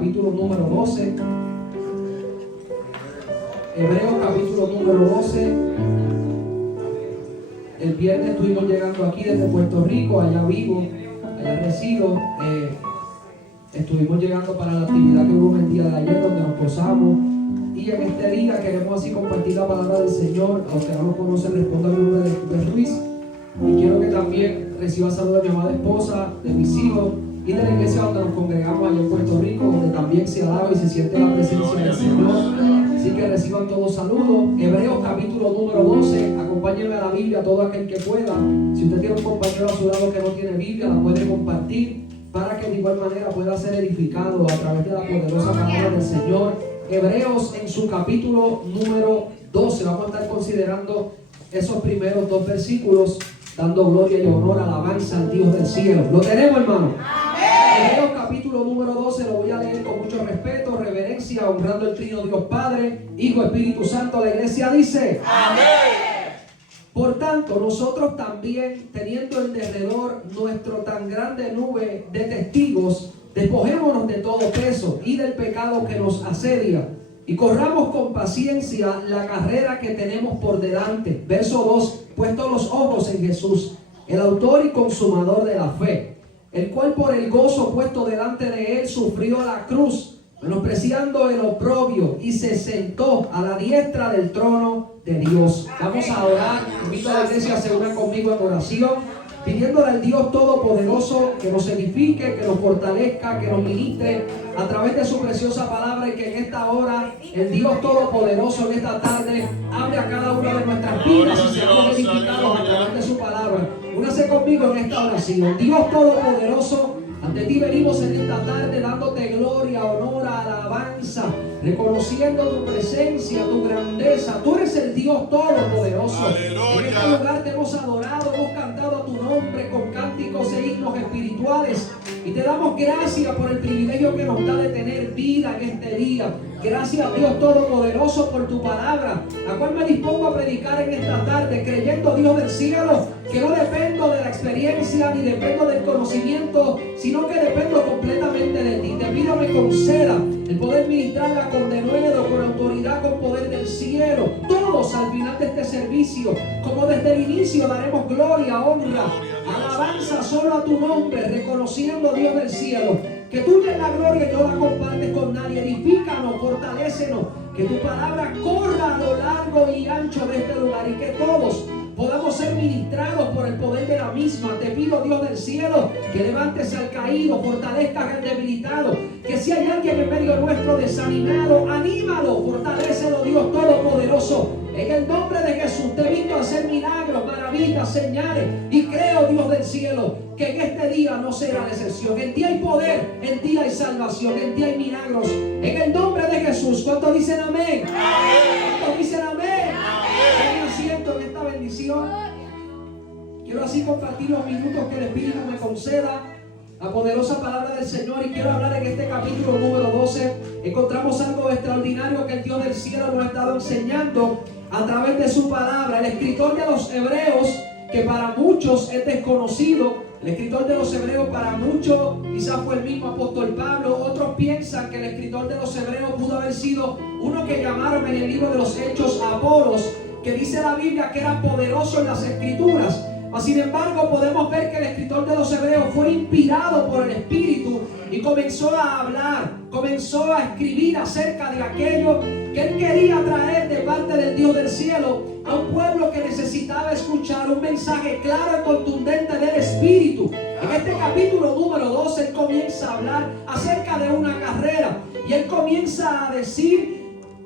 capítulo número 12. Hebreos capítulo número 12. El viernes estuvimos llegando aquí desde Puerto Rico, allá vivo, allá resido. Estuvimos llegando para la actividad que hubo el día de ayer, donde nos posamos. Y en este día queremos así compartir la palabra del Señor. A los que no lo conocen, respondo al nombre de Ruiz. Y quiero que también reciba saludos de mi amada esposa, de mis hijos y de la iglesia donde nos congregamos allá en Puerto Rico, donde también se alaba y se siente la presencia del Señor. Así que reciban todos saludos. Hebreos capítulo número 12. Acompáñenme a la Biblia todo aquel que pueda. Si usted tiene un compañero a su lado que no tiene Biblia, la puede compartir para que de igual manera pueda ser edificado a través de la poderosa palabra del Señor. Hebreos en su capítulo número 12. Vamos a estar considerando esos primeros dos versículos, dando gloria y honor, alabanza al Dios del cielo. ¿Lo tenemos, hermano? Amén. Hebreos capítulo número 12, lo voy a leer con mucho respeto, reverencia, honrando el trino Dios Padre, Hijo, Espíritu Santo. La iglesia dice: amén. Por tanto, nosotros también, teniendo en derredor nuestro tan grande nube de testigos, despojémonos de todo peso y del pecado que nos asedia, y corramos con paciencia la carrera que tenemos por delante. Verso 2, puestos los ojos en Jesús, el autor y consumador de la fe, el cual por el gozo puesto delante de él sufrió la cruz, menospreciando el oprobio, y se sentó a la diestra del trono de Dios. Vamos a orar. Invito a la iglesia a se una conmigo en oración, pidiéndole al Dios Todopoderoso que nos edifique, que nos fortalezca, que nos ministre a través de su preciosa palabra, y que en esta hora el Dios Todopoderoso en esta tarde hable a cada una de nuestras vidas y seamos edificados a través de su palabra. Únase conmigo en esta oración. Dios Todopoderoso, ante ti venimos en esta tarde dándote gloria, honor, alabanza, reconociendo tu presencia, tu grandeza. Tú eres el Dios Todopoderoso. En este lugar te hemos adorado, hemos cantado a tu nombre con cánticos e himnos espirituales, y te damos gracias por el privilegio que nos da de tener vida en este día. Gracias, Dios Todopoderoso, por tu palabra, la cual me dispongo a predicar en esta tarde, creyendo, Dios del cielo, que no dependo de la experiencia ni dependo del conocimiento, sino que dependo completamente de ti. Te pido me conceda el poder ministrarla con denuedo, con autoridad, con poder del cielo. Todos al final de este servicio, como desde el inicio, daremos gloria, honra, alabanza solo a tu nombre, reconociendo, Dios del cielo, que tuya es la gloria y no la compartes con nadie. Edifícanos, fortalécenos, que tu palabra corra a lo largo y ancho de este lugar, y que todos podamos ser ministrados por el poder de la misma. Te pido, Dios del cielo, que levantes al caído, fortalezcas al debilitado, que si hay alguien en medio nuestro desanimado, anímalo, fortalécelo, Dios Todopoderoso. En el nombre de Jesús te invito a hacer milagros, maravillas, señales, y creo, Dios del cielo, que en este día no será la excepción. En ti hay poder, en ti hay salvación, en ti hay milagros. En el nombre de Jesús. ¿Cuántos dicen amén? ¿Cuántos dicen amén? Yo siento en esta bendición. Quiero así compartir los minutos que el Espíritu me conceda, la poderosa palabra del Señor, y quiero hablar en este capítulo número 12. Encontramos algo extraordinario que el Dios del cielo nos ha estado enseñando a través de su palabra. El escritor de los Hebreos, que para muchos es desconocido, el escritor de los Hebreos para muchos quizás fue el mismo apóstol Pablo. Otros piensan que el escritor de los Hebreos pudo haber sido uno que llamaron en el libro de los Hechos Apolos, que dice la Biblia que era poderoso en las escrituras. Sin embargo, podemos ver que el escritor de los Hebreos fue inspirado por el Espíritu y comenzó a hablar, comenzó a escribir acerca de aquello que él quería traer de parte del Dios del cielo a un pueblo que necesitaba escuchar un mensaje claro y contundente del Espíritu. En este capítulo número 12 él comienza a hablar acerca de una carrera, y él comienza a decir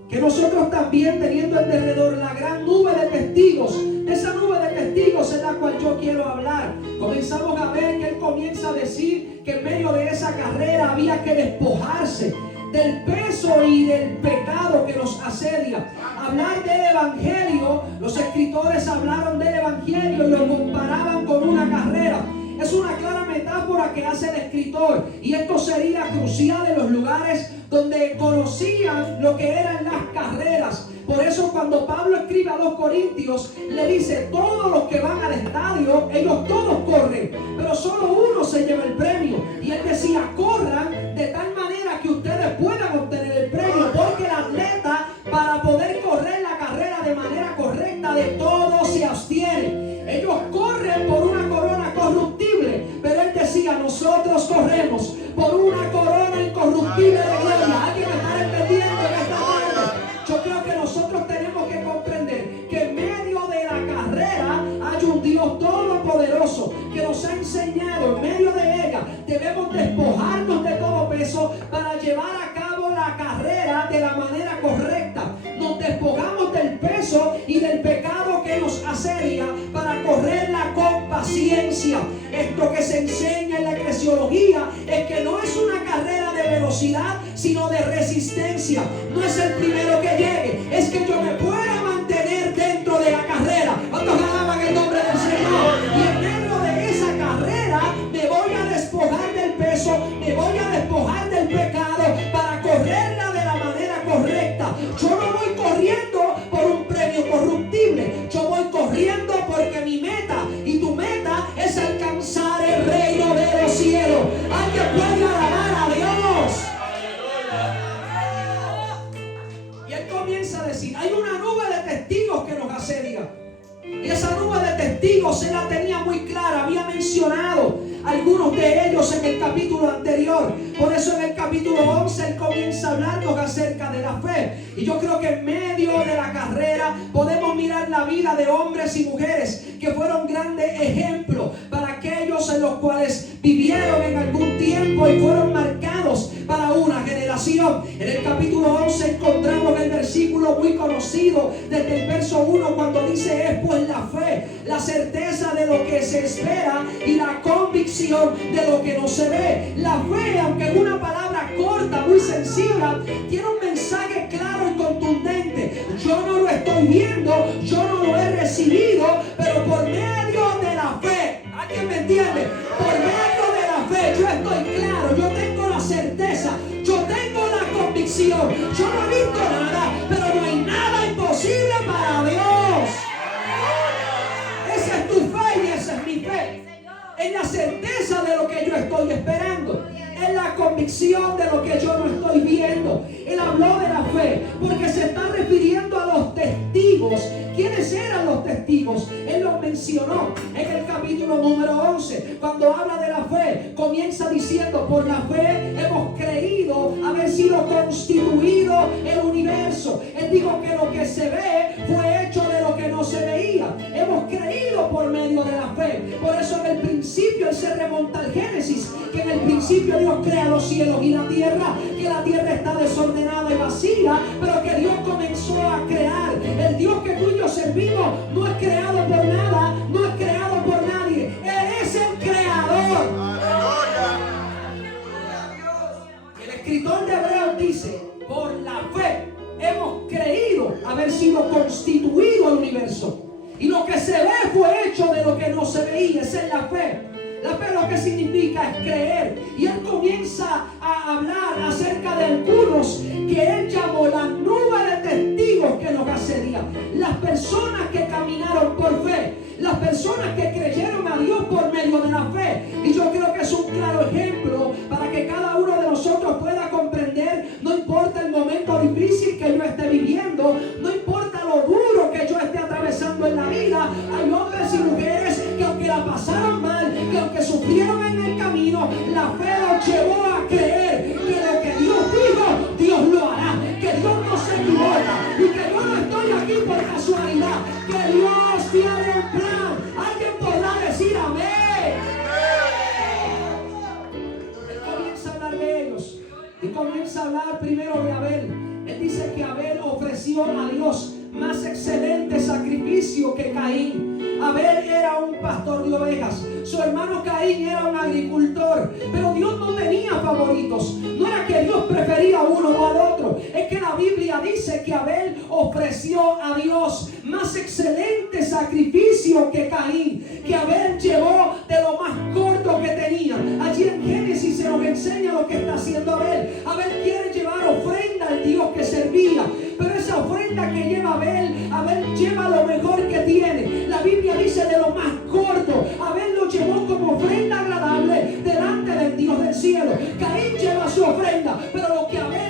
que nosotros también, teniendo en derredor la gran nube de testigos, de esa nube de testigos es la cual yo quiero hablar. Comenzamos a ver que él comienza a decir que en medio de esa carrera había que despojarse del peso y del pecado que nos asedia. Hablar del evangelio, los escritores hablaron del evangelio y lo comparaban con una carrera. Es una clara metáfora que hace el escritor, y esto sería crucial en los lugares donde conocían lo que eran las carreras. Por eso cuando Pablo escribe a los Corintios, le dice: todos los que van al estadio, ellos todos corren, pero solo uno se lleva el premio. Y él decía: corran de tal manera que ustedes ustedes puedan obtener el premio, porque el atleta, para poder correr la carrera de manera correcta, de todo se abstiene. Ellos corren por una corona corruptible, pero él decía, nosotros corremos por una corona incorruptible de gloria. ¿Alguien me está entendiendo en esta tarde? Yo creo que nosotros tenemos que comprender que en medio de la carrera hay un Dios todopoderoso que nos ha enseñado, en medio de ella debemos despojarnos de todo peso para llevar a cabo la carrera de la manera correcta. Nos despojamos del peso y del pecado que nos asedia para correrla con paciencia. Esto que se enseña en la eclesiología es que no es una carrera de velocidad, sino de resistencia. No es el primero que llegue, es que yo me pueda mantener dentro de la carrera. ¿Cuántos alaban el nombre del Señor? Y en medio de esa carrera me voy a despojar del peso, me voy a despojar del pecado para correrla de la manera correcta. Yo no voy corriendo por un premio corruptible, yo voy corriendo porque mi meta y tu meta es alcanzar el reino de los cielos. Alguien puede alabar a Dios. Y él comienza a decir, hay una nube de testigos que nos asedia. Y esa nube de testigos se la tenía muy clara, había mencionado algunos de ellos en el capítulo anterior. Por eso en el capítulo 11 él comienza a hablarnos acerca de la fe. Y yo creo que en medio de la carrera podemos mirar la vida de hombres y mujeres que fueron grandes ejemplos para aquellos en los cuales vivieron en algún tiempo y fueron marcados para una generación. En el capítulo 11 encontramos el versículo muy conocido desde el verso 1 cuando dice, es pues la fe, la certeza de lo que se espera y la convicción de lo que no se ve. La fe, aunque es una palabra corta, muy sencilla, tiene un mensaje claro y contundente. Yo no lo estoy viendo, yo no lo he recibido, pero por medio de la fe, ¿alguien me entiende? Por medio de la fe yo estoy claro, yo tengo la certeza, yo tengo la convicción. Yo no he visto nada, pero no hay nada imposible para Dios. Esa es tu fe y esa es mi fe. Es la certeza de lo que yo estoy esperando, es la convicción de lo que yo no estoy viendo. Él habló de la fe porque se está refiriendo a los testigos. ¿Quiénes eran los testigos? Él los mencionó en el capítulo número 11. Cuando habla de la fe, comienza diciendo, por la fe hemos creído haber sido constituido el universo. Él dijo que lo que se ve fue hecho de lo que no se veía. Hemos creído por medio de la fe. Por eso en el principio él se remonta al Génesis, que en el principio Dios crea los cielos y la tierra, que la tierra está desordenada y vacía, pero que Dios comenzó a crear. El Dios que tú y yo servimos no es creado por nada, no es creado por nadie. Él es el creador. El escritor de Hebreos dice, por la fe hemos creído haber sido constituido el universo. Y lo que se ve fue hecho de lo que no se veía. Esa es la fe. La fe lo que significa es creer. Y él comienza a hablar acerca de algunos que él llamó la nube de testigos que nos asedian. Las personas que caminaron por fe, las personas que creyeron a Dios por medio de la fe. Y yo creo que es un claro ejemplo para que cada uno de nosotros pueda comprender, no importa el momento difícil que yo esté viviendo, no importa lo duro que yo esté atravesando en la vida, hay hombres y mujeres que aunque la pasaron mal, que aunque sufrieron en el camino, la fe los llevó a creer que lo que Dios dijo, Dios lo hará, que Dios no se equivoca y que yo no estoy aquí por casualidad, que Dios tiene un plan. Alguien podrá decir amén. Él comienza a hablar de ellos y comienza a hablar primero de Abel. Él dice que Abel ofreció a Dios más excelente sacrificio que Caín. Abel era un pastor de ovejas, su hermano Caín era un agricultor, pero Dios no tenía favoritos. No era que Dios prefería a uno o al otro, es que la Biblia dice que Abel ofreció a Dios más excelente sacrificio que Caín, que Abel llevó de lo más corto que tenía. Allí en Génesis se nos enseña lo que está haciendo Abel. Abel quiere llevar ofrenda al Dios que servía, pero esa ofrenda que lleva Abel lleva lo mejor que tiene. La Biblia dice de lo más corto. Abel lo llevó como ofrenda agradable delante del Dios del cielo. Caín lleva su ofrenda, pero lo que Abel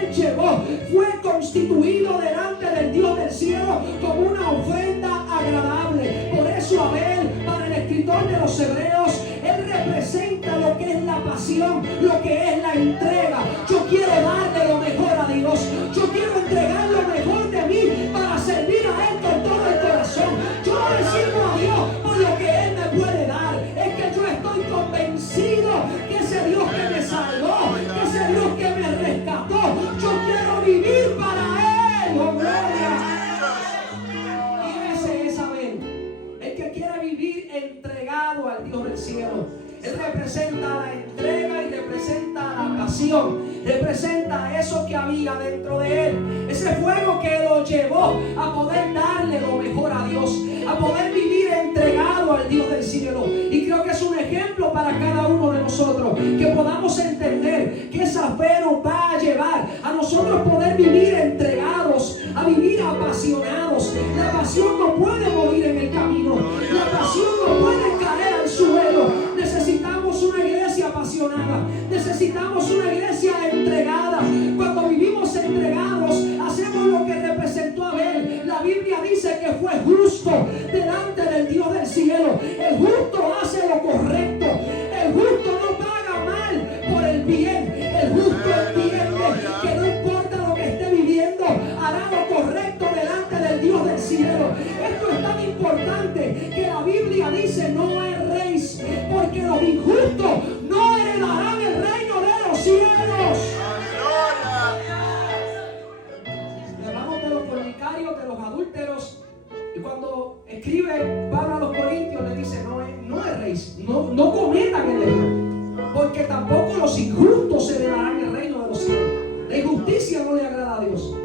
constituido delante del Dios del cielo como una ofrenda agradable. Por eso Abel, para el escritor de los Hebreos, él representa lo que es la pasión, lo que es la entrega. Yo quiero darle lo mejor a Dios. Yo quiero entregar lo mejor de mí para servir a Él con todo el corazón. Yo no le sirvo a Dios por lo que Él me puede dar. Es que yo estoy convencido que ese Dios que me salvó, que ese Dios que me rescató, yo quiero vivir para Él. ¡Oh, gloria! Y ese es Abel, el que quiere vivir entregado al Dios del cielo. Él representa la entrega y representa la pasión. Representa eso que había dentro de él. Ese fuego que lo llevó a poder darle lo mejor a Dios. A poder vivir entregado al Dios del cielo. Y creo que es un ejemplo para cada uno de nosotros. Que podamos entender que esa fe nos va a llevar a nosotros poder vivir entregados. A vivir apasionados. La pasión no puede morir en el camino. La pasión no puede caer al suelo. Necesitamos una iglesia apasionada. Necesitamos una iglesia entregada. Cuando vivimos entregados, hacemos lo que representó Abel. La Biblia dice que fue justo delante del Dios del cielo. El justo hace lo correcto. El justo no paga mal por el bien. El justo entiende que no importa lo que esté viviendo, hará lo correcto delante del Dios del cielo. Esto es tan importante que la Biblia dice: no erréis, porque los injustos no heredarán el reino de los cielos. Hablamos de los fornicarios, de los adúlteros, y cuando escribe Pablo a los Corintios le dice: no erréis, no cometan el error, porque tampoco los injustos heredarán el reino de los cielos. La injusticia no le agrada a Dios.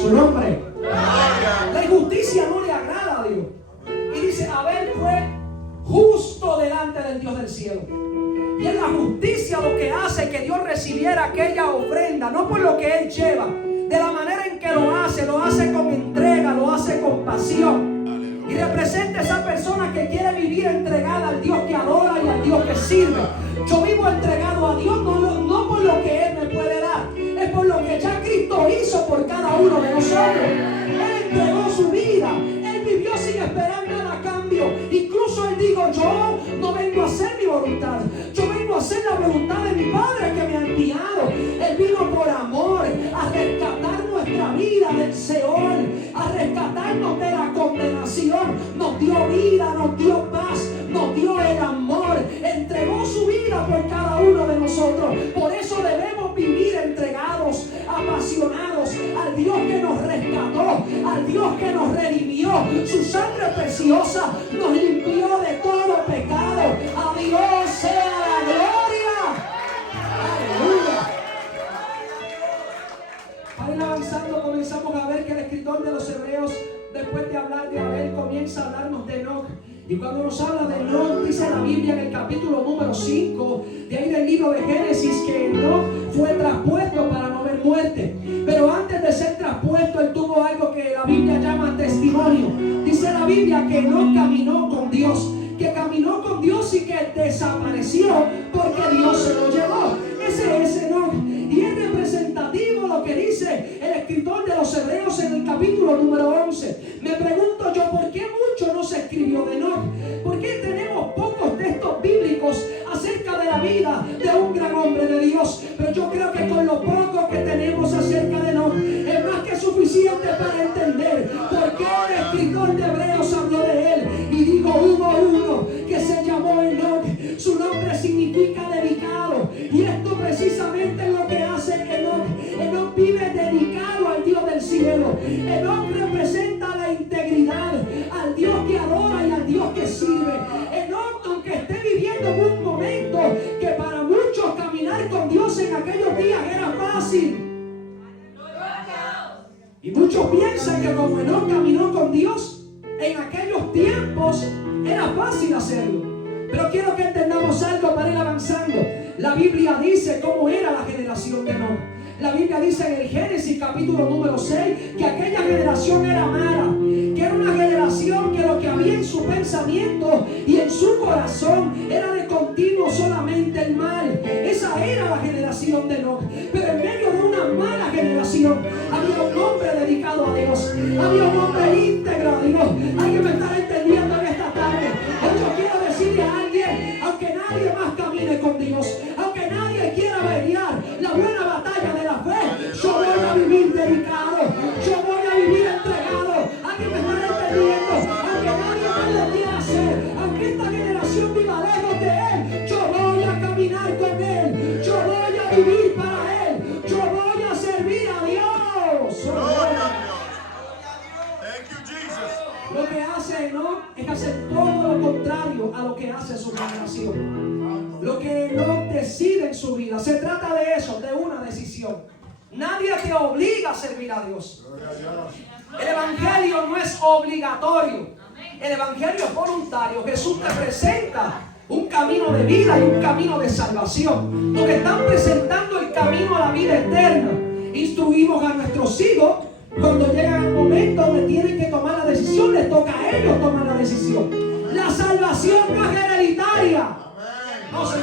Su nombre. La injusticia no le agrada a Dios. Y dice: Abel fue justo delante del Dios del cielo. Y en la justicia lo que hace que Dios recibiera aquella ofrenda, no por lo que Él lleva, de la manera en que lo hace con entrega, lo hace con pasión. Y representa a esa persona que quiere vivir entregada al Dios que adora y al Dios que sirve. Yo vivo entregado a Dios no por lo que Él me puede dar, es por lo que ya Cristo hizo por cada uno de nosotros. Él entregó su vida, Él vivió sin esperar nada a cambio. Incluso Él dijo: yo no vengo a hacer mi voluntad, yo vengo a hacer la voluntad de mi Padre que me ha enviado. Él vino por amor a rescatar nuestra vida del Seol, a rescatarnos de la condenación. Nos dio vida, nos dio paz, nos dio el amor, entregó su vida por cada uno de nosotros. Por eso debemos vivir entregados, apasionados al Dios que nos rescató, al Dios que nos redimió. Su sangre preciosa nos limpió de todo pecado. A Dios sea la gloria. Aleluya. Para ir avanzando, comenzamos a ver que el escritor de los Hebreos, después de hablar de Abel, comienza a hablarnos de Enoc. Y cuando nos habla de Enoc, dice la Biblia en el capítulo número 5, de ahí del libro de Génesis, que Enoc fue traspuesto para no ver muerte. Pero antes de ser traspuesto, él tuvo algo que la Biblia llama testimonio. Dice la Biblia que Enoc caminó con Dios, que caminó con Dios y que desapareció porque Dios se lo llevó. Ese es Enoc. Y es representativo lo que dice el escritor de los Hebreos en el capítulo número 11. Me pregunto yo, ¿por qué mucho no se escribió de Enoc? ¿Por qué tenemos pocos textos bíblicos acerca de la vida de un gran hombre de Dios? Pero yo creo que con lo poco que tenemos acerca de Enoc es más que suficiente para entender por qué el escritor de Hebreos habló de él. Y dijo: hubo uno que se llamó Enoc. Su nombre significa dedicado. Y esto precisamente es lo que hace Enoc. Enoc vive dedicado al Dios del cielo. Enoc representa la integridad, al Dios que adora y al Dios que sirve. Enoc, aunque esté viviendo en un momento que para muchos caminar con Dios en aquellos días era fácil. Y muchos piensan que como Enoc caminó con Dios en aquellos tiempos, era fácil hacerlo. Pero quiero que entendamos algo para ir avanzando. La Biblia dice cómo era la generación de Enoc. La Biblia dice en el Génesis capítulo número 6 que aquella generación era mala, que era una generación que lo que había en su pensamiento y en su corazón era de continuo solamente el mal. Esa era la generación generación de Enoc, pero en medio de una mala generación había un hombre dedicado a Dios, había un hombre íntegro a Dios. Alguien me está entendiendo en esta tarde. Hoy yo quiero decirle a alguien, aunque nadie más camine con Dios, aunque nadie quiera pelear la buena batalla de la fe, yo voy a vivir dedicado, yo voy a vivir entregado. Alguien me está entendiendo, aunque nadie más lo quiera hacer, aunque esta generación viva lejos de Él, yo voy a caminar con Él, yo voy a vivir para Él, yo voy a servir a Dios. Lo que hace Enoc es hacer todo lo contrario a lo que hace su generación. Lo que Enoc decide en su vida, se trata de eso, de una decisión. Nadie te obliga a servir a Dios. El evangelio no es obligatorio. El evangelio es voluntario. Jesús te presenta un camino de vida y un camino de salvación. Nos están presentando el camino a la vida eterna. Instruimos a nuestros hijos. Cuando llegan al momento donde tienen que tomar la decisión, les toca a ellos tomar la decisión. La salvación no es hereditaria. No se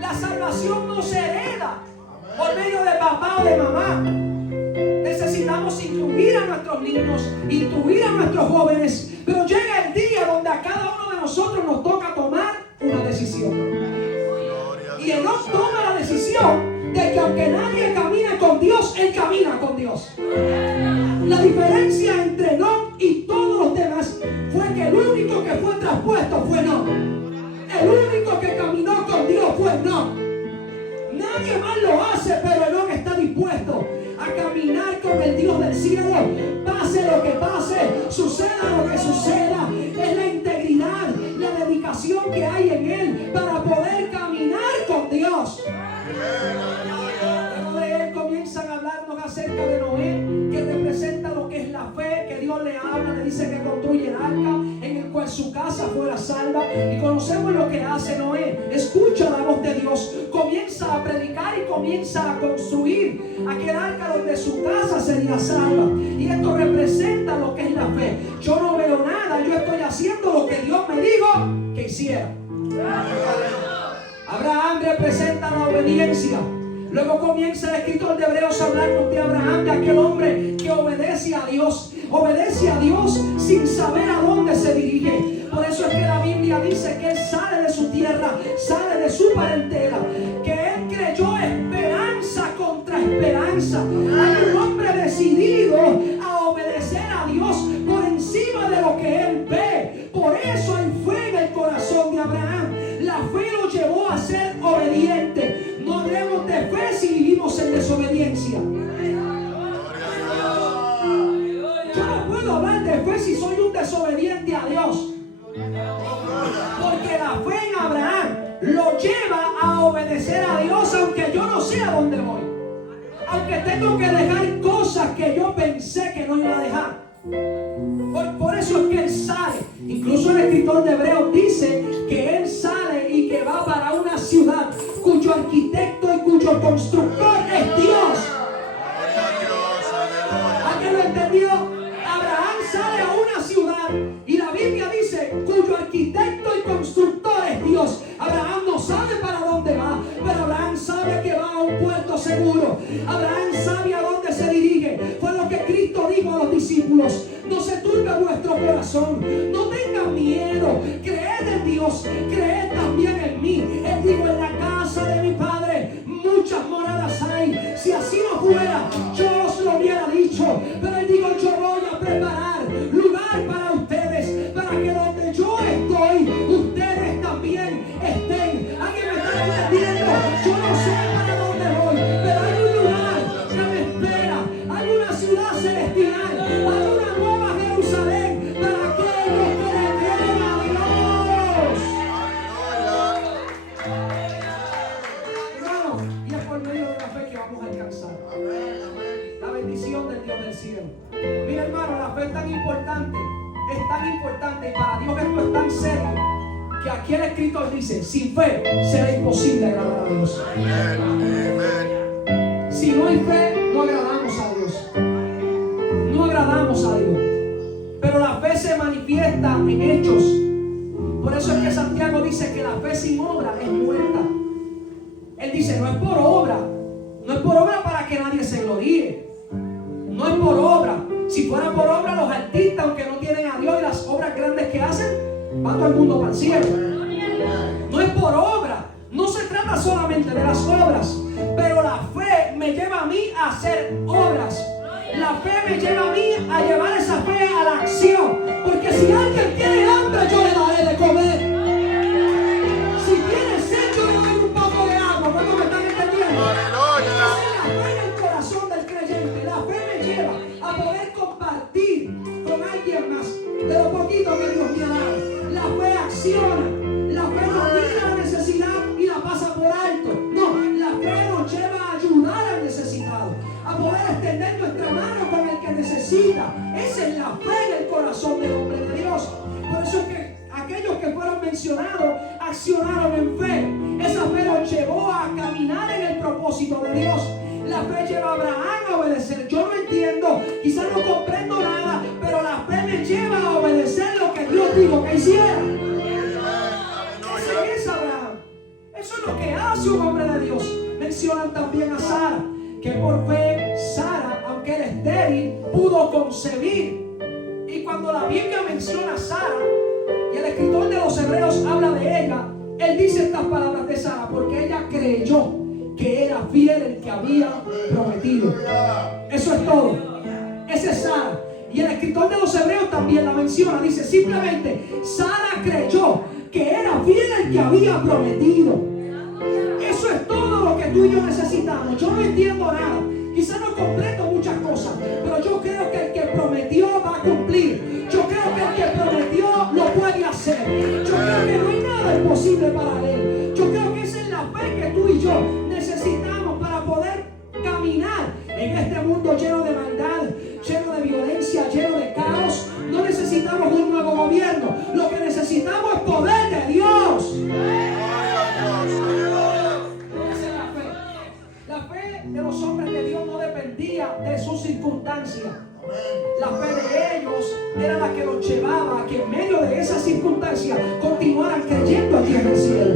La salvación no se hereda por medio de papá o de mamá. Necesitamos instruir a nuestros niños, instruir a nuestros jóvenes, pero llega el día donde a cada uno de nosotros nos toca tomar una decisión. Y Enoc toma la decisión de que aunque nadie camine con Dios, Él camina con Dios. La diferencia entre Enoc y todos los demás fue que el único que fue traspuesto fue Enoc. El único que caminó con Dios fue Enoc. Nadie más lo hace, pero Enoc está dispuesto a caminar con el Dios del cielo. Pase lo que pase, suceda lo que suceda. Es la integridad, la dedicación que hay en Él para poder caminar con Dios. Luego de Él comienzan a hablarnos acerca de Noé, que representa lo que es la fe, que Dios le habla, le dice que construye el arca en el cual su casa fuera salva. Y conocemos lo que hace Noé. Escucha la voz de Dios, comienza a predicar y comienza a construir aquel arca donde su casa sería salva. Y esto representa lo que es la fe. Yo no veo nada, yo estoy haciendo lo que Dios me dijo que hiciera. Abraham representa la obediencia. Luego comienza el escritor de Hebreos a hablarnos de Abraham, de aquel hombre que obedece a Dios sin saber a dónde se dirige. Por eso es que la Biblia dice que él sale de su tierra, sale de su parentela, que él creyó esperanza contra esperanza. Hay un hombre decidido a obedecer a Dios por encima de lo que él ve. Por eso hay fe en el corazón de Abraham. La fe lo llevó a ser obediente. No hablemos de fe si vivimos en desobediencia. Yo no puedo hablar de fe si soy un desobediente a Dios. Porque la fe en Abraham lo lleva a obedecer a Dios aunque yo no sé a dónde voy. Aunque tengo que dejar cosas que yo pensé que no iba a dejar. Por eso es que él sale. Incluso el escritor de Hebreos dice que él sale y que va para una ciudad cuyo arquitecto y cuyo constructor es Dios. ¿Alguien lo entendió? Abraham sale a una ciudad y la Biblia dice cuyo arquitecto y constructor es Dios. Abraham no sabe para dónde va, pero Abraham sabe que va a un puerto seguro. Abraham sabe a dónde se dirige. Fue lo que Cristo dijo a los discípulos: no se turbe vuestro corazón, no tengan miedo, creed en Dios, creed también en mí. Él dijo: en la casa de mi Padre muchas moradas hay. Si así no fuera, yo os lo hubiera dicho. Pero él dijo: yo voy a preparar lugar para ustedes, para que donde yo estoy, ustedes también estén. ¿Alguien me está entendiendo? Yo no sé para dónde voy, pero hay un lugar que me espera. Hay una ciudad celestial, hay una nueva Jerusalén para aquellos que le creen a Dios. Hermanos, y es por medio de la fe que vamos a alcanzar la bendición del Dios del cielo. Mira, hermano, la fe es tan importante, y para Dios esto es tan serio, que aquí el escritor dice: sin fe será imposible agradar a Dios. Si no hay fe, no agradamos a Dios. No agradamos a Dios. Pero la fe se manifiesta en hechos. Por eso es que Santiago dice que la fe sin obra es muerta. que hacen, va todo el mundo para el cielo. No es por obra, no se trata solamente de las obras, pero la fe me lleva a mí a hacer obras. La fe me lleva a mí a llevar esa fe a la acción, porque si alguien tiene hambre, yo le daré de comer. Si tiene sed, yo le doy un poco de agua. ¿Cuántos me están entendiendo? Esa es la fe en el corazón del creyente. La fe me lleva a poder compartir con alguien más de lo poquito que Dios me ha dado. La fe acciona. La fe no mira la necesidad y la pasa por alto. No, la fe nos lleva a ayudar al necesitado, a poder extender nuestra mano con el que necesita. Esa es la fe en el corazón del hombre de Dios. Por eso es que aquellos que fueron mencionados accionaron en fe. Esa fe los llevó a caminar en el propósito de Dios. La fe lleva a Abraham a obedecer. Yo no entiendo, quizás no comprendo nada, pero la fe me lleva a obedecer lo que Dios dijo que hiciera. Ese es Abraham. Eso es lo que hace un hombre de Dios. Mencionan también a Sara, que por fe Sara, aunque era estéril, pudo concebir. Y cuando la Biblia menciona a Sara, y el escritor de los Hebreos habla de ella, él dice estas palabras de Sara, porque ella creyó que era fiel el que había prometido. Eso es todo. Ese es Sara. Y el escritor de los Hebreos también la menciona. Dice simplemente, Sara creyó que era fiel el que había prometido. Eso es todo lo que tú y yo necesitamos. Yo no entiendo nada. Quizás no comprendo muchas cosas, pero yo creo que el que prometió va a cumplir. Yo creo que el que prometió lo puede hacer. Yo creo que no hay nada imposible para él. Yo creo que esa es la fe que tú y yo necesitamos para poder caminar en este mundo lleno de maldad, lleno de violencia, lleno de caos. No necesitamos un nuevo gobierno. Lo que necesitamos es poder de Dios. La fe de los hombres de Dios no dependía de sus circunstancias. La fe de ellos era la que los llevaba a que en medio de esas circunstancias continuaran creyendo aquí en el cielo.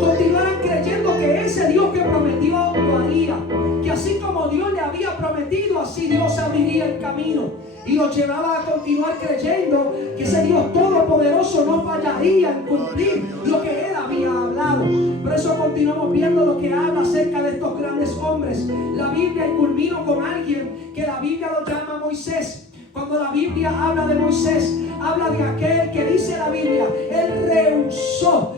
Continuaran creyendo que ese Dios que prometió lo haría. Que así como Dios le había prometido, así Dios abriría el camino. Y los llevaba a continuar creyendo que ese Dios todopoderoso no fallaría en cumplir lo que Él había hablado. Por eso continuamos viendo lo que habla acerca de estos grandes hombres. La Biblia, y culmino con alguien que la Biblia lo llama Moisés. Cuando la Biblia habla de Moisés, habla de aquel que dice la Biblia, él rehusó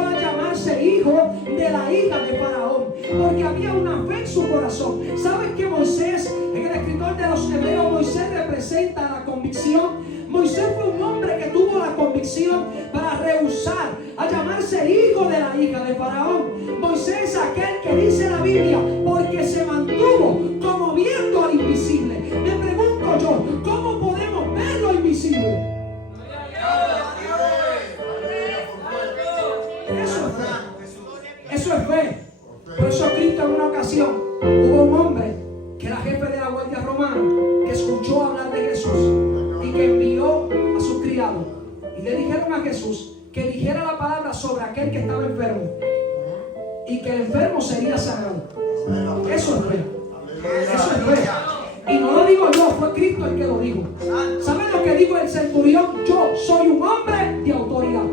a llamarse hijo de la hija de Faraón, porque había una fe en su corazón. ¿Sabes que Moisés, en el escritor de los Hebreos, Moisés representa la convicción? Moisés fue un hombre que tuvo la convicción para rehusar a llamarse hijo de la hija de Faraón. Moisés es aquel que dice la Biblia, porque se mantuvo como viendo al invisible. Me pregunto yo, ¿cómo podemos ver lo invisible? Eso es fe. Por eso Cristo en una ocasión hubo un hombre que era jefe de la guardia romana, que escuchó hablar de Jesús y que envió a su criado y le dijeron a Jesús que dijera la palabra sobre aquel que estaba enfermo y que el enfermo sería sanado. Eso es fe. Eso es fe. Y no lo digo yo, fue Cristo el que lo dijo. ¿Saben lo que dijo el centurión? Yo soy un hombre de autoridad.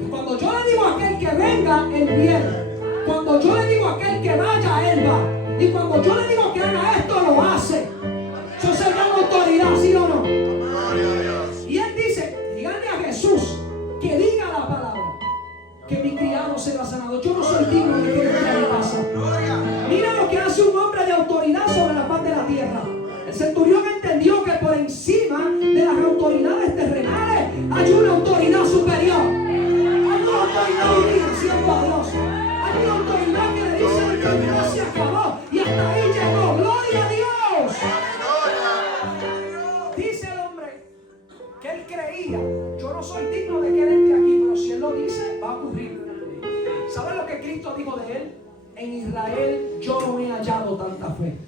Y cuando yo le digo a aquel que venga, él viene. Cuando yo le digo a aquel que vaya, él va. Y cuando yo le digo que haga esto, lo hace. Eso se llama autoridad, ¿sí o no? Y él dice, díganle a Jesús que diga la palabra, que mi criado será sanado. Yo no soy digno de que él entre a mi casa. Mira lo que hace un hombre de autoridad sobre la paz de la tierra. El centurión entendió que por encima de las autoridades terrenales hay una autoridad superior. Hay una autoridad divina, siendo a Dios. Hay una autoridad que le dice que ya se acabó y hasta ahí llegó. ¡Gloria a Dios! Dice el hombre que él creía, yo no soy digno de que él esté aquí, pero si él lo dice, va a ocurrir. ¿Saben lo que Cristo dijo de él? En Israel yo no he hallado tanta fe.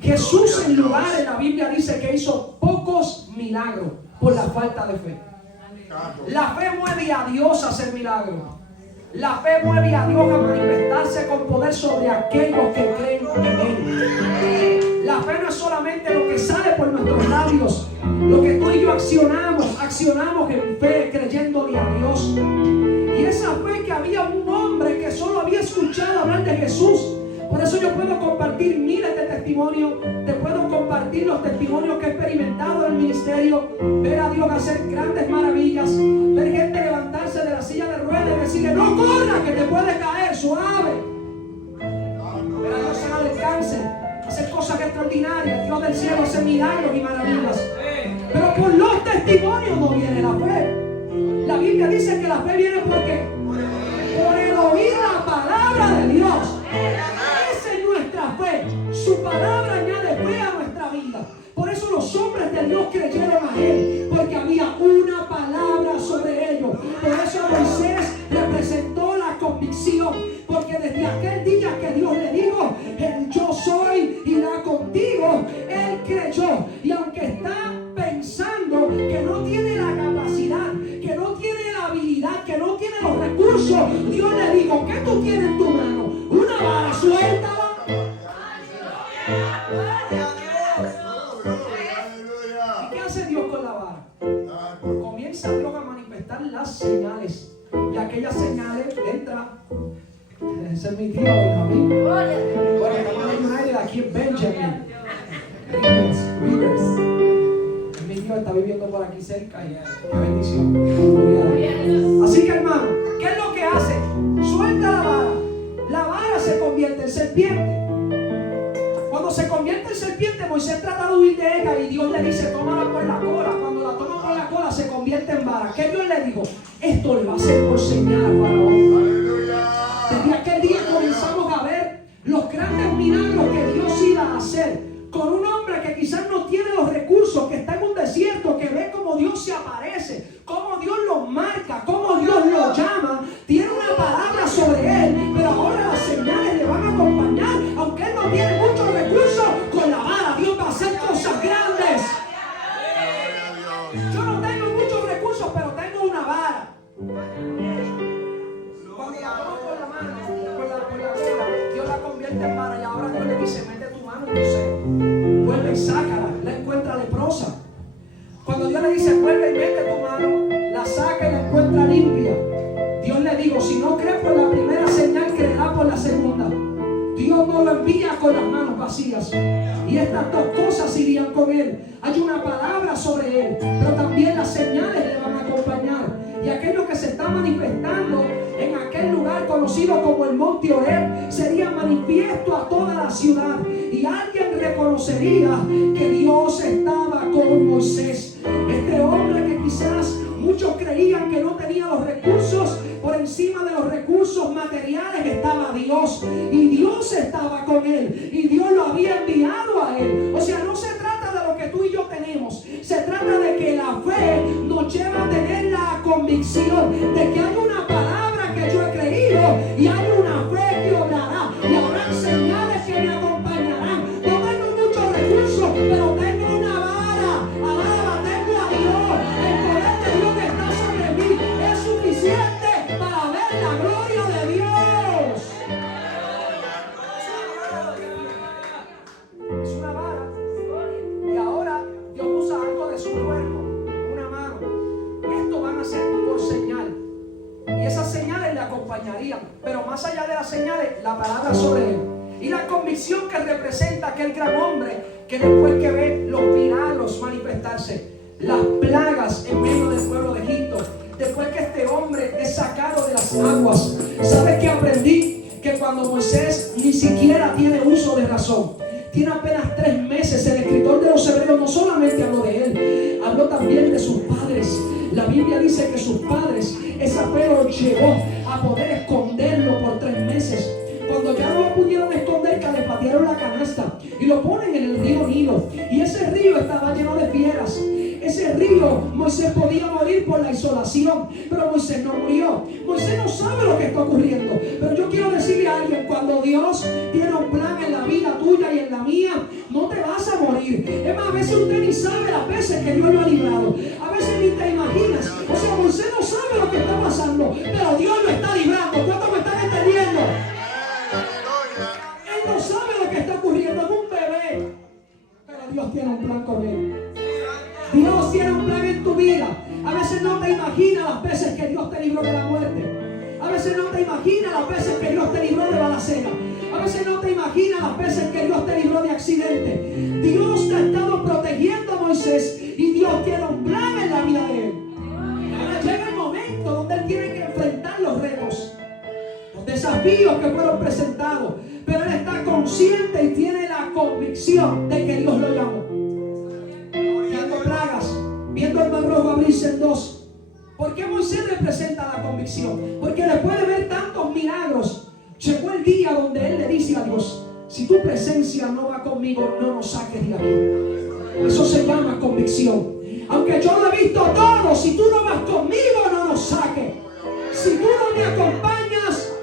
Jesús en lugares, la Biblia dice que hizo pocos milagros por la falta de fe. La fe mueve a Dios a hacer milagros. La fe mueve a Dios a manifestarse con poder sobre aquellos que creen en Él. La fe no es solamente lo que sale por nuestros labios. Lo que tú y yo accionamos en fe, creyéndole a Dios. Y esa fe que había un hombre que solo había escuchado hablar de Jesús. Por eso yo puedo compartir miles de testimonios. Te puedo compartir los testimonios que he experimentado en el ministerio. Ver a Dios hacer grandes maravillas. Ver gente levantarse de la silla de ruedas y decirle: no corras, que te puede caer, suave. Ver a Dios sanar del cáncer, hacer cosas extraordinarias. Dios del cielo hace milagros y maravillas. Pero por los testimonios no viene la fe. La Biblia dice que la fe viene porque por el oír la palabra de Dios. Esa es nuestra fe. Su palabra añade fe a nuestra vida. Por eso los hombres de Dios creyeron a Él, porque había una palabra sobre ellos. Por eso Moisés representó la convicción, porque desde aquel día que Dios le dijo: el yo soy irá contigo, él creyó. Y aunque está pensando que no tiene la capacidad, que no tiene la habilidad, que no tiene los recursos, Dios le dijo: ¿qué tú tienes en tu mano? Una vara, suéltala. ¿Y qué hace Dios con la vara? Comienza Dios a manifestar las señales. Y aquellas señales entra. Ese es mi tío Benjamín. Bueno, estamos en United, aquí en Benjamin. Rivers. Mi tío está viviendo por aquí cerca y qué bendición. Así que, hermano, ¿qué es lo que hace? Suelta la vara. La vara se convierte en serpiente. Cuando se convierte en serpiente, Moisés trata de huir de ella y Dios le dice: tómala por la cola. Cuando la toma por la cola, se convierte en vara. ¿Qué Dios le dijo? Esto le va a ser por señal a Faraón. Desde aquel día comenzamos a ver los grandes milagros que Dios iba a hacer con un hombre que quizás no tiene los recursos, que está en un desierto, que ve cómo Dios se aparece, cómo Dios lo marca, cómo Dios lo llama. Tiene una palabra sobre él, pero ahora las señales le van a acompañar. Aunque él no tiene muchos recursos, con la vara Dios va a hacer cosas grandes. Yo no tengo muchos recursos, pero tengo una vara. Cuando la tomo con la mano, con la cola, Dios la convierte en vara. Y ahora Dios le dice: mete tu mano en tu seno, vuelve y sácala. La encuentra leprosa. Cuando Dios le dice: vuelve y mete tu mano, la saca y la encuentra limpia. Dios le dijo: si no crees por la primera señal, creerá por la segunda. Dios no lo envía con las manos vacías. Y estas dos cosas irían con él. Hay una palabra sobre él, pero también las señales le van a acompañar. Y aquello que se está manifestando en aquel lugar conocido como el Monte Horeb sería manifiesto a toda la ciudad. Y alguien reconocería que Dios estaba con Moisés. Este hombre que quizás muchos creían que no tenía los recursos, por encima de los recursos materiales estaba Dios. Y Dios estaba con él. Y Dios lo había enviado a él. O sea, no se trata de lo que tú y yo tenemos. Se trata de que la fe nos lleva a tener la convicción de que hay una palabra que yo he creído y hay una fe que obrará. Y habrá señales que me acompañarán. No tengo muchos recursos, pero tengo una vara. Alaba, tengo a Dios. El poder de Dios que está sobre mí es suficiente para ver la gloria de Dios. Es una vara. Y ahora Dios usa algo de su cuerpo, una mano. Esto van a ser por señal. Y esas señales le acompañarían. Pero más allá de las señales, la palabra sobre él. Y la convicción que representa aquel gran hombre que después que ve los milagros manifestarse, las plagas en medio del pueblo de Egipto, después que este hombre es sacado de las aguas, ¿sabes qué aprendí? Que cuando Moisés ni siquiera tiene uso de razón, tiene apenas 3 meses, el escritor de los Hebreos no solamente habló de él, habló también de sus padres. La Biblia dice que sus padres, esa fe lo llevó a poder esconderlo por 3 meses. Cuando ya no lo pudieron esconder, que le patearon la canasta y lo ponen en el río Nilo. Y ese río estaba lleno de fieras. Ese río, Moisés podía morir por la isolación, pero Moisés no murió. Moisés no sabe lo que está ocurriendo. Pero yo quiero decirle a alguien: cuando Dios tiene un plan en la vida tuya y en la mía, no te vas a morir. Es más, a veces usted ni sabe las veces que Dios lo ha librado. A veces ni te imaginas. O sea, Moisés no sabe lo que está pasando, pero Dios lo está librando. ¿Cuántos me están entendiendo? Él no sabe lo que está ocurriendo. Es un bebé, pero Dios tiene un plan con él. Dios veces no te imaginas las veces que Dios te libró de balacera. A veces no te imaginas las veces que Dios te libró de accidente. Dios te ha estado protegiendo a Moisés y Dios tiene un plan en la vida de él. Ahora llega el momento donde él tiene que enfrentar los retos, los desafíos que fueron presentados. Pero él está consciente y tiene la convicción de que Dios lo llamó. Viendo plagas, viendo el mar rojo abrirse en dos. ¿Por qué Moisés representa la convicción? Porque después de ver tantos milagros, llegó el día donde él le dice a Dios: si tu presencia no va conmigo, no nos saques de aquí. Eso se llama convicción. Aunque yo lo he visto todo, si tú no vas conmigo, no nos saques. Si tú no me acompañas,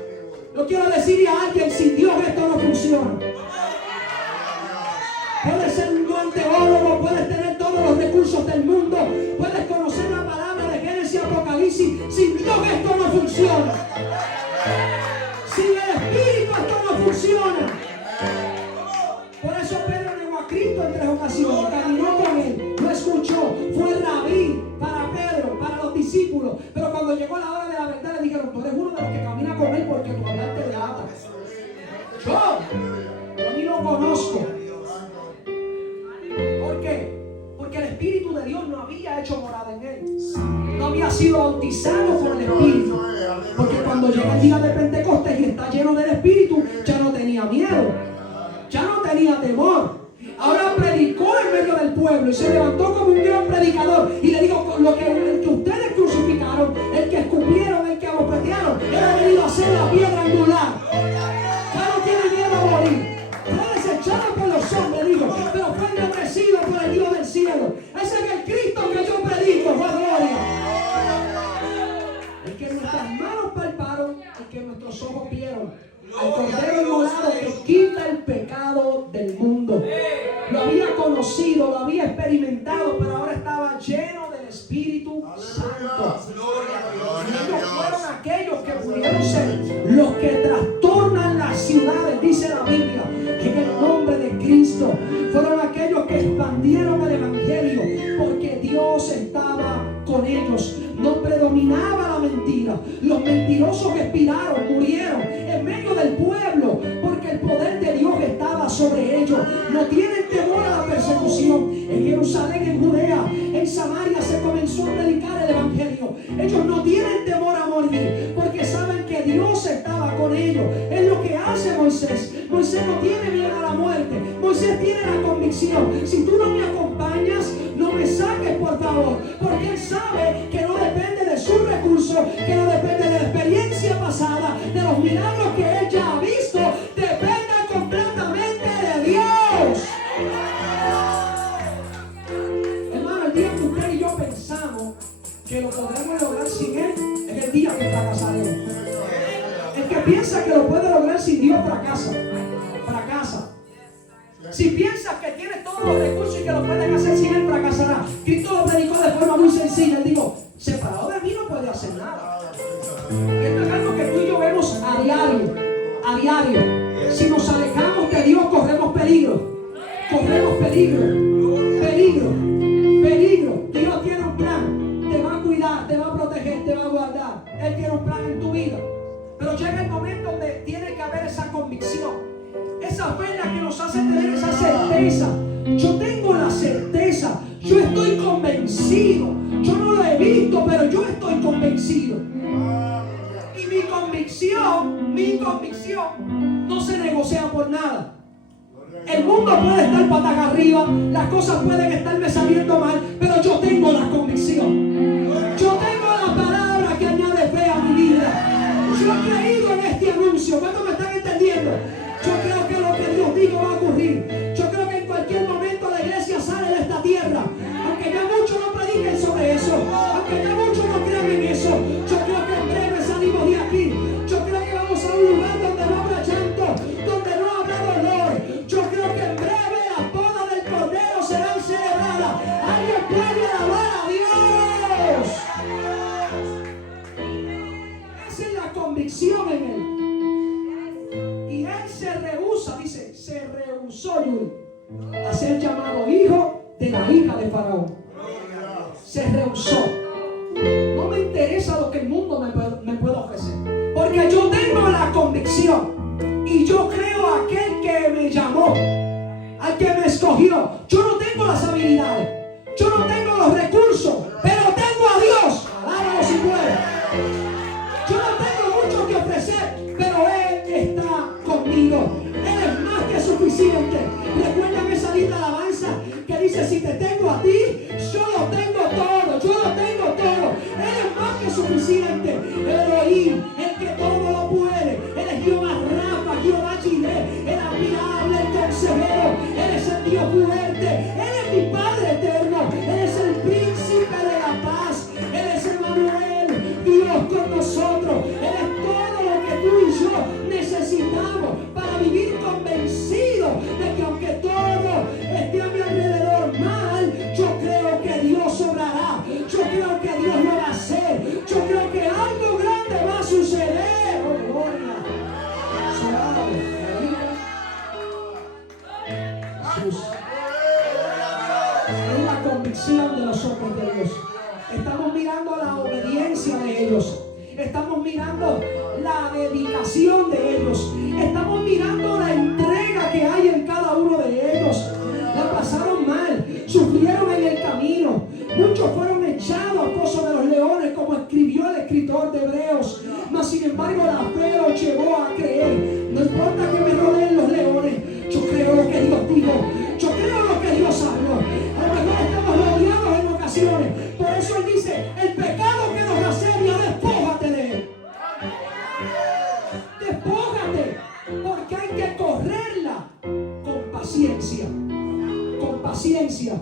yo quiero decirle a alguien: sin Dios esto no funciona. Puedes ser un buen teólogo, puedes tener todos los recursos del mundo, puedes conocer la palabra de Génesis y Apocalipsis. Sin Dios esto no funciona. Sin el Espíritu esto no funciona. Por eso Pedro negó a Cristo en 3 ocasiones, caminó con él, lo escuchó, fue rabí para Pedro, para los discípulos. Pero cuando llegó la hora de la verdad le dijeron: tú eres uno de los que camina con él porque tu hablante de ata. Yo ni lo conozco. ¿Por qué? Porque el Espíritu de Dios no había hecho morada en él. No había sido bautizado por el Espíritu. Porque cuando llega el día de Pentecostés y está lleno del Espíritu, ya no tenía miedo, ya no tenía temor. Ahora predicó en medio del pueblo y se levantó como un gran predicador y le dijo: el que ustedes crucificaron, el que escupieron, el que abofetearon, él ha venido a ser la piedra angular. Ya no tiene miedo a morir. Fue desechado por los hombres, digo, pero fue engrandecido por el Dios del cielo. Ese es el Cristo que yo predico, fue gloria. El que nuestras manos palparon, el que nuestros ojos vieron, al Cordero inmolado que quita el pecado del mundo. Lo había conocido, lo había experimentado, pero ahora estaba lleno del Espíritu Santo. Y ellos fueron aquellos que pudieron ser los que trastornan las ciudades, dice la Biblia, en el nombre de Cristo. Fueron aquellos que expandieron el Evangelio, porque Dios estaba con ellos. No predominaba la mentira. Los mentirosos expiraron, murieron en medio del pueblo, porque el poder de Dios estaba sobre ellos. No tienen temor a la persecución. En Jerusalén, en Judea, en Samaria se comenzó a predicar el Evangelio. Ellos no tienen temor a morir, porque saben que Dios estaba con ellos. Es lo que hace Moisés. Moisés no tiene miedo a la muerte. Moisés tiene la convicción: si tú no me acompañas, no me saques, por favor, porque él sabe que no depende de sus recursos, que no depende de la experiencia pasada, de los milagros que él ya ha visto. Depende completamente de Dios. Hermano, el día que usted y yo pensamos que lo podremos lograr sin él, es el día que fracasaremos. El que piensa que lo puede lograr sin Dios fracasa. Si piensas que tienes todos los recursos y que lo puedes hacer sin él, fracasará. Cristo lo predicó de forma muy sencilla. Él dijo: separado de mí no puede hacer nada. Y esto es algo que tú y yo vemos a diario. A diario. Si nos alejamos de Dios, corremos peligro. Corremos peligro. Peligro. Peligro. Dios tiene un plan. Te va a cuidar, te va a proteger, te va a guardar. Él tiene un plan en tu vida. Pero llega el momento donde tiene que haber esa convicción. Esa fe es la que nos hace tener esa certeza. Yo tengo la certeza. Yo estoy convencido. Yo no lo he visto, pero yo estoy convencido. Y mi convicción no se negocia por nada. El mundo puede estar patas arriba, las cosas pueden estarme saliendo mal, pero yo tengo la convicción. Yo tengo la palabra que añade fe a mi vida. Yo he creído en este anuncio. ¿Cuántos me están entendiendo? Yo creo que lo que Dios dijo va a ocurrir. Yo creo que en cualquier momento la iglesia sale de esta tierra. Aunque ya muchos no prediquen sobre eso, aunque ya muchos no crean en eso, yo creo que en breve salimos de aquí. Yo creo que vamos a un lugar donde no habrá llanto, donde no habrá dolor. Yo creo que en breve las bodas del Cordero serán celebradas. Alguien puede alabar a Dios. Esa es la convicción en él. Y él se rehúsa, dice, se rehusó Yuri a ser llamado hijo de la hija de Faraón. Se rehusó. No me interesa lo que el mundo me puede ofrecer, porque Porque yo tengo la convicción y yo creo a aquel que me llamó, al que me escogió. Yo no tengo las habilidades, yo no tengo los recursos, pero tengo a Dios. Alábalo si puede. Yo no tengo mucho que ofrecer, pero Él está conmigo. Él es más que suficiente. ¿Recuerdan esa linda alabanza que dice: si te tengo a ti, yo lo tengo todo, yo lo tengo todo? Él es más que suficiente. Elohim, el que todo lo puede. Él es Jehová Rafa, Jehová Jireh, el admirable, el consejero. Él es el Dios fuerte. Él es mi Padre eterno. Él es el príncipe de la paz. Él es Emmanuel, Dios con nosotros. Él es todo lo que tú y yo necesitamos para vivir convencidos de que aunque todo esté a mi alrededor mal, yo creo que Dios obrará. Yo creo que Dios lo va a hacer. Yo creo que algo grande va a suceder. ¡Oh, gloria! Jesús. Es la convicción de los hombres de Dios. Estamos mirando la obediencia de ellos. Estamos mirando la dedicación de ellos. Estamos mirando la entrega que hay en cada uno de ellos. La pasaron mal, sufrieron en el camino. Muchos fueron echados al pozo de los leones, como escribió el escritor de Hebreos. Mas sin embargo la fe los llevó a creer. No importa que me rodeen los leones, yo creo lo que Dios dijo. Yo creo lo que Dios habló. A lo mejor estamos rodeados en ocasiones. Por eso Él dice: el pecado que nos asedia, despójate de él. Despójate, porque hay que correrla con paciencia. Con paciencia.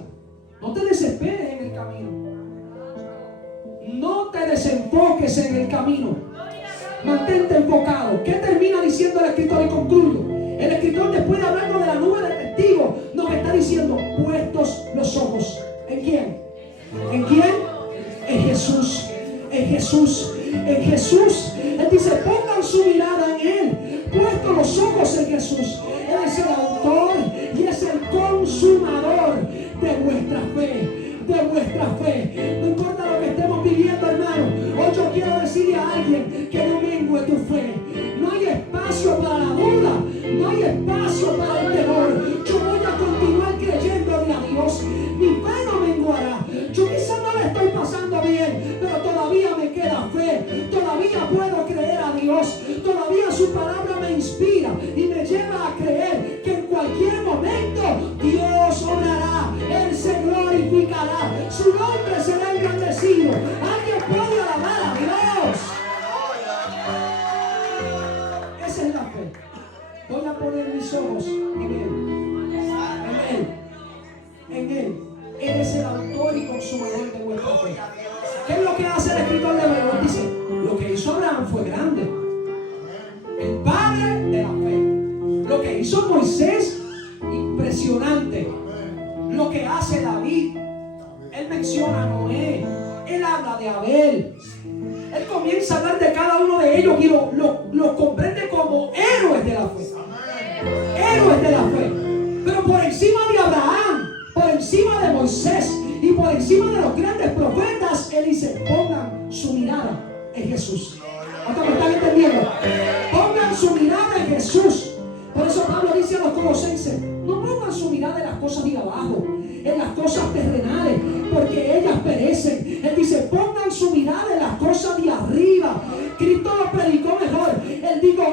No te desesperes en el camino. No te desenfoques en el camino. Mantente enfocado. ¿Qué termina diciendo el escritor? Y concluyo. El escritor, después de hablarnos de la nube de testigos, nos está diciendo: puestos los ojos. ¿En quién? ¿En quién? En Jesús. En Jesús. En Jesús. Él dice: pongan su mirada en Él. Puestos los ojos en Jesús. Él es el autor y es el consumador de vuestra fe. De vuestra fe. No importa lo que estemos viviendo, hermano. Hoy yo quiero decirle a alguien que no mengue tu fe. No hay espacio para la duda. No hay espacio para el temor. Yo voy a continuar creyéndole a Dios. Mi fe no menguará. Yo quizás no le estoy pasando bien, pero todavía me queda fe. Todavía puedo creer a Dios. Todavía su palabra me inspira y me lleva a creer que en cualquier momento Dios obrará. Él se glorificará. Su nombre será engrandecido. Alguien puede alabar a Dios. Esa es la fe. Voy a poner mis ojos en Él. En Él. En Él. Él es el autor y consumador de vuestra fe. ¿Qué es lo que hace el escritor de Hebreos? Dice: lo que hizo Abraham fue grande. El padre de la fe. Lo que hizo Moisés, impresionante. Lo que hace David. Él menciona a Noé. Él habla de Abel. Él comienza a hablar de cada uno de ellos y los comprende como héroes de la fe. Héroes de la fe. Pero por encima de Abraham, por encima de Moisés y por encima de los grandes profetas, Él dice: pongan su mirada en Jesús. ¿Hasta me están entendiendo? Pongan su mirada en Jesús. Por eso Pablo dice a los colosenses: no pongan su mirada en las cosas de abajo, en las cosas terrenales, porque ellas perecen. Él dice: pongan su mirada en las cosas de arriba. Cristo lo predicó mejor. Él dijo: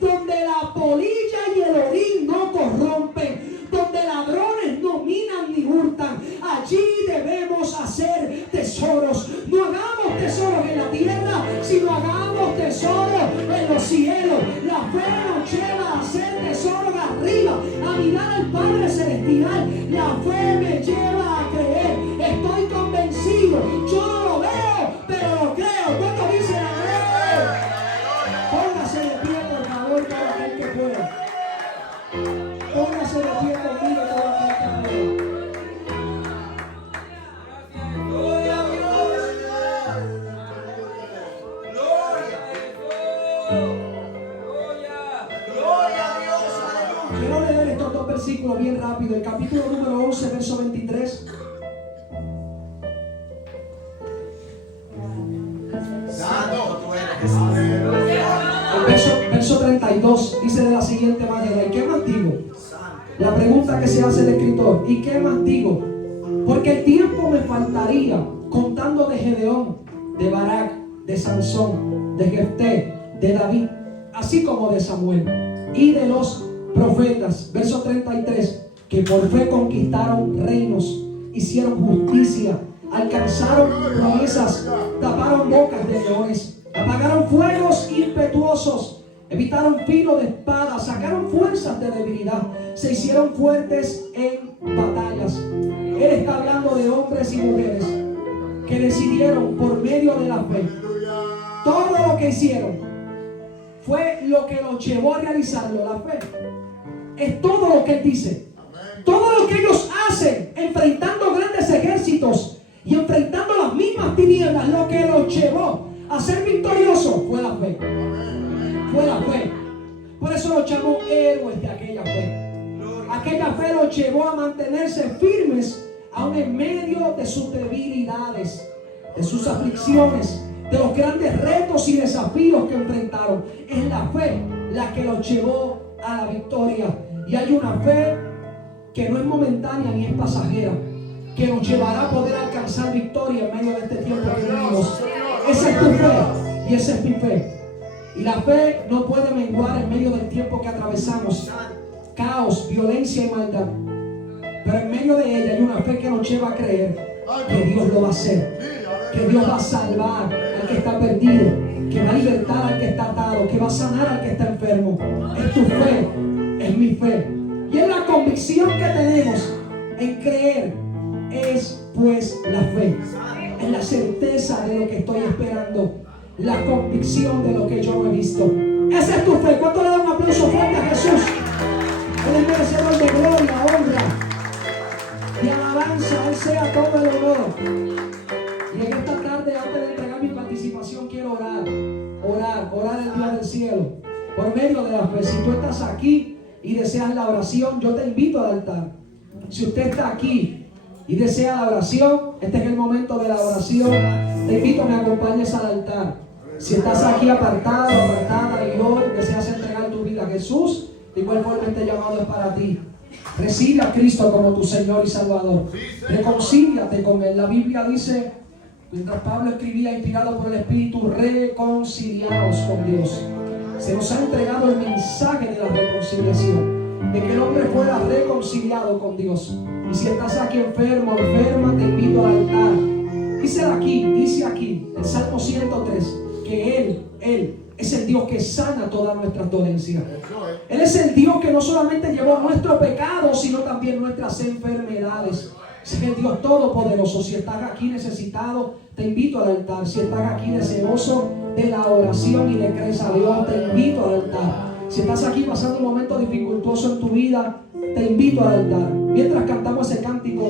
donde la polilla y el orín no corrompen, donde ladrones no minan ni hurtan, allí debemos hacer tesoros. No hagamos tesoros en la tierra, sino hagamos tesoros en los cielos. La fe nos lleva a hacer tesoros arriba, a mirar al Padre Celestial. La fe me lleva a creer. Estoy convencido. Yo no lo veo, pero lo creo. ¿Cuánto dicen amén? Póngase de pie, por favor, todo aquel que pueda. Póngase de pie conmigo, todo aquel que pueda. Gloria a Dios. Gloria a Dios. Quiero leer estos dos versículos bien rápido. El capítulo número 11, verso 23. Santo tú eres. 32 dice de la siguiente manera: ¿y qué más digo? La pregunta que se hace el escritor: ¿y qué más digo? Porque el tiempo me faltaría contando de Gedeón, de Barak, de Sansón, de Jefté, de David, así como de Samuel y de los profetas. Verso 33: que por fe conquistaron reinos, hicieron justicia, alcanzaron promesas, taparon bocas de leones, apagaron fuegos impetuosos, evitaron filo de espada, sacaron fuerzas de debilidad, se hicieron fuertes en batallas. Él está hablando de hombres y mujeres que decidieron por medio de la fe. Todo lo que hicieron fue lo que los llevó a realizarlo, la fe. Es todo lo que él dice. Todo lo que ellos hacen, enfrentando grandes ejércitos y enfrentando las mismas tinieblas, lo que los llevó a ser victoriosos fue la fe. Fue la fe. Por eso los llamó héroes de aquella fe. Aquella fe los llevó a mantenerse firmes aún en medio de sus debilidades, de sus aflicciones, de los grandes retos y desafíos que enfrentaron. Es la fe la que los llevó a la victoria. Y hay una fe que no es momentánea ni es pasajera, que nos llevará a poder alcanzar victoria en medio de este tiempo que vivimos. Esa es tu fe y esa es mi fe. Y la fe no puede menguar en medio del tiempo que atravesamos. Caos, violencia y maldad. Pero en medio de ella hay una fe que nos lleva a creer que Dios lo va a hacer, que Dios va a salvar al que está perdido, que va a libertar al que está atado, que va a sanar al que está enfermo. Es tu fe, es mi fe. Y es la convicción que tenemos en creer. Es pues la fe, es la certeza de lo que estoy esperando, la convicción de lo que yo no he visto. Esa es tu fe. ¿Cuánto le da un aplauso fuerte a Jesús? Él es merecedor de gloria, honra y alabanza. Él sea todo el honor. Y en esta tarde, antes de entregar mi participación, quiero orar al Dios del cielo por medio de la fe. Si tú estás aquí y deseas la oración, yo te invito al altar. Si usted está aquí y desea la oración, este es el momento de la oración. Te invito a que me acompañes al altar. Si estás aquí apartado, apartada y hoy deseas entregar tu vida a Jesús, de igual forma este llamado es para ti. Recibe a Cristo como tu Señor y Salvador. Reconcíliate con Él. La Biblia dice, mientras Pablo escribía inspirado por el Espíritu, reconciliados con Dios. Se nos ha entregado el mensaje de la reconciliación, de que el hombre fuera reconciliado con Dios. Y si estás aquí enfermo, enferma, te invito al altar. Dice aquí, el Salmo 103, que Él es el Dios que sana todas nuestras dolencias. Él es el Dios que no solamente llevó nuestro pecado, sino también nuestras enfermedades. Es el Dios todopoderoso. Si estás aquí necesitado, te invito al altar. Si estás aquí deseoso de la oración y le crees a Dios, te invito al altar. Si estás aquí pasando un momento dificultoso en tu vida, te invito al altar. Mientras cantamos ese cántico,